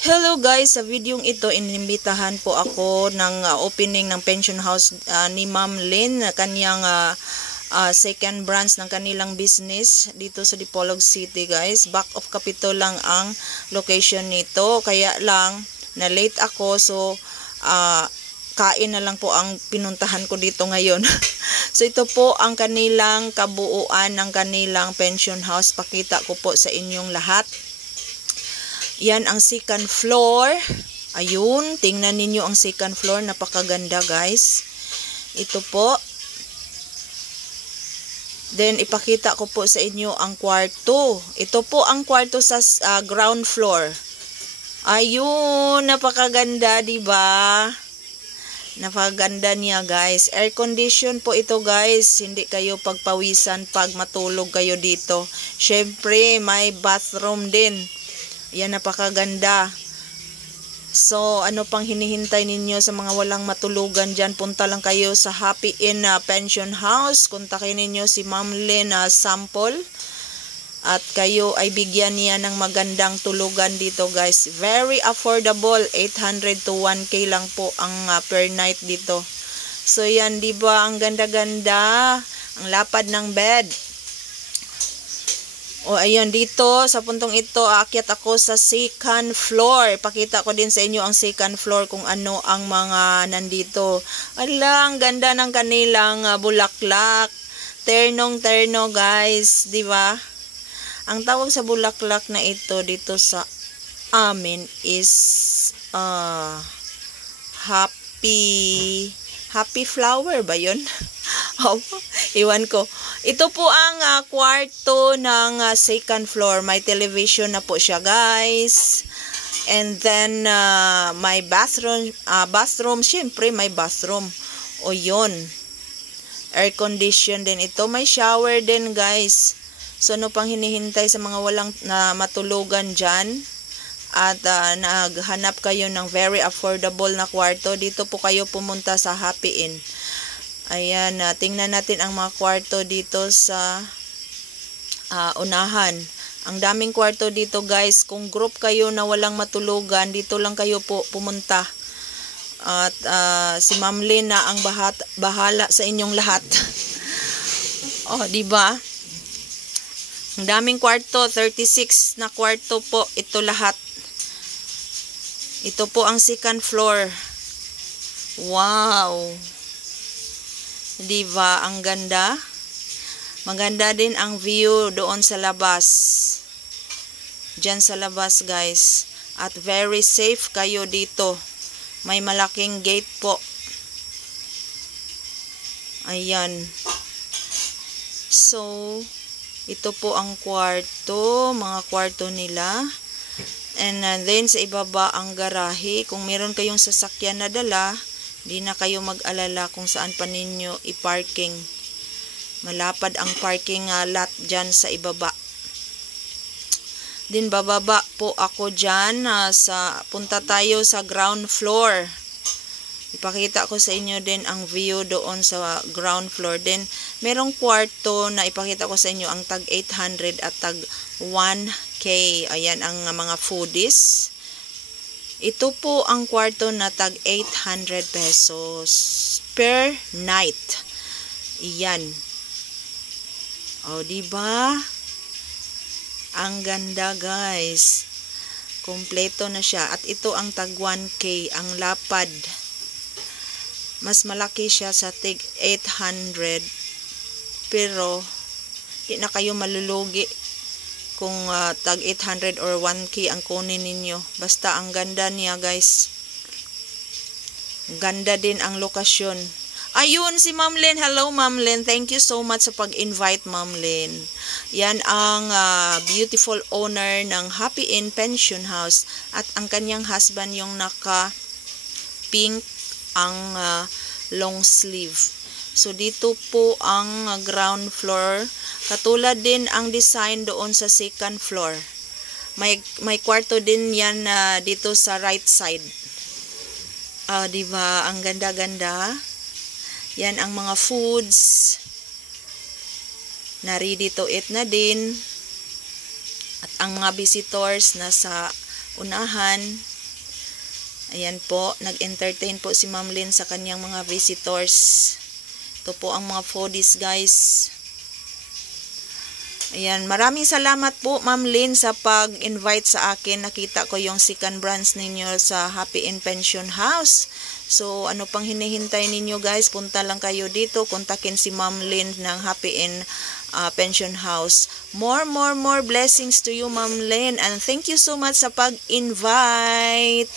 Hello guys, sa videong ito inimbitahan po ako ng opening ng pension house ni Ma'am Lynn, kanyang second branch ng kanilang business dito sa Dipolog City guys. Back of Capitol lang ang location nito, kaya lang na late ako, so kain na lang po ang pinuntahan ko dito ngayon. So ito po ang kanilang kabuuan ng kanilang pension house. Pakita ko po sa inyong lahat. Yan ang second floor. Ayun, tingnan ninyo ang second floor. Napakaganda guys. Ito po. Then ipakita ko po sa inyo ang kwarto. Ito po ang kwarto sa ground floor. Ayun, napakaganda, diba? Napakaganda niya guys. Air condition po ito guys. Hindi kayo pagpawisan pag matulog kayo dito. Syempre, may bathroom din. Yan, napakaganda. So, ano pang hinihintay ninyo sa mga walang matulugan dyan? Punta lang kayo sa Happy Inn Pension House. Kontakin ninyo si Ma'am Lynn Sample. At kayo ay bigyan niya ng magandang tulugan dito guys. Very affordable. 800 to 1K lang po ang per night dito. So, yan, diba? Ang ganda-ganda. Ang lapad ng bed. O ayun, dito sa puntong ito, aakyat ako sa second floor. Pakita ko din sa inyo ang second floor kung ano ang mga nandito. Ala, ang ganda ng kanilang bulaklak. Ternong-terno guys, di ba? Ang tawag sa bulaklak na ito dito sa amin is happy flower ba yun? Oh, iwan ko. Ito po ang kwarto ng second floor. May television na po siya guys. And then may bathroom. Syempre may bathroom. O yun. Air condition din ito. May shower din guys. So ano pang hinihintay sa mga walang matulugan dyan? At naghanap kayo ng very affordable na kwarto, dito po kayo pumunta sa Happy Inn. Ayan, tingnan natin ang mga kwarto dito sa unahan. Ang daming kwarto dito guys. Kung group kayo na walang matulugan, dito lang kayo po pumunta. At si Ma'am Lynn na ang bahala sa inyong lahat. Oh, diba? Ang daming kwarto, 36 na kwarto po ito lahat. Ito po ang second floor. Wow! Diba? Ang ganda. Maganda din ang view doon sa labas. Diyan sa labas guys. At very safe kayo dito. May malaking gate po. Ayan. So, ito po ang kwarto. Mga kwarto nila. And then sa ibaba ang garahe. Kung meron kayong sasakyan na dala, di na kayo mag-alala kung saan pa ninyo i-parking. Malapad ang parking lot dyan sa ibaba. Din bababa po ako dyan. Punta tayo sa ground floor. Ipakita ko sa inyo din ang view doon sa ground floor. Then merong kwarto na ipakita ko sa inyo ang tag 800 at tag 1K. Ayan ang mga foodies. Ito po ang kwarto na tag 800 pesos per night. Iyan. O, diba? Ang ganda guys. Kompleto na siya. At ito ang tag 1K. Ang lapad. Mas malaki siya sa tag 800. Pero, di na kayo malulugi kung tag 800 or 1K ang kunin ninyo. Basta ang ganda niya guys. Ganda din ang lokasyon. Ayun si Ma'am Lynn. Hello Ma'am Lynn. Thank you so much sa pag-invite Ma'am Lynn. Yan ang beautiful owner ng Happy Inn Pension House. At ang kanyang husband yung naka-pink ang long sleeve. So dito po ang ground floor. Katulad din ang design doon sa second floor. May kwarto din yan dito sa right side. Diba? Ang ganda-ganda. Yan ang mga foods. Na ready to eat na din. At ang mga visitors nasa unahan. Ayan po, nag-entertain po si Ma'am Lynn sa kanyang mga visitors. Ito po ang mga foodies, guys. Ayan, maraming salamat po Ma'am Lynn sa pag-invite sa akin. Nakita ko yung second branch ninyo sa Happy in Pension House. So, ano pang hinihintay ninyo guys? Punta lang kayo dito. Kontakin si Ma'am Lynn ng Happy in Pension House. More blessings to you Ma'am Lynn. And thank you so much sa pag-invite.